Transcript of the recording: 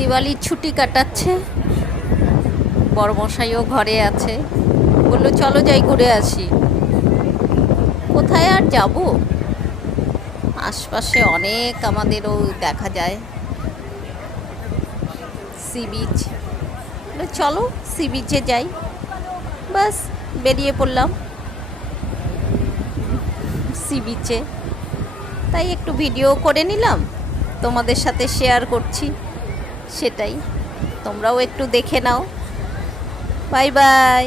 দিওয়ালির ছুটি কাটাচ্ছে, বড়মশাইও ঘরে আছে, বললো চলো যাই ঘুরে আসি। কোথায় আর যাব, আশপাশে অনেক আমাদেরও দেখা যায় সি বিচ। চলো সি বিচে যাই, বাস বেরিয়ে পড়লাম সি বিচে। তাই একটু ভিডিও করে নিলাম, তোমাদের সাথে শেয়ার করছি, সেটাই তোমরাও একটু দেখে নাও। Bye bye.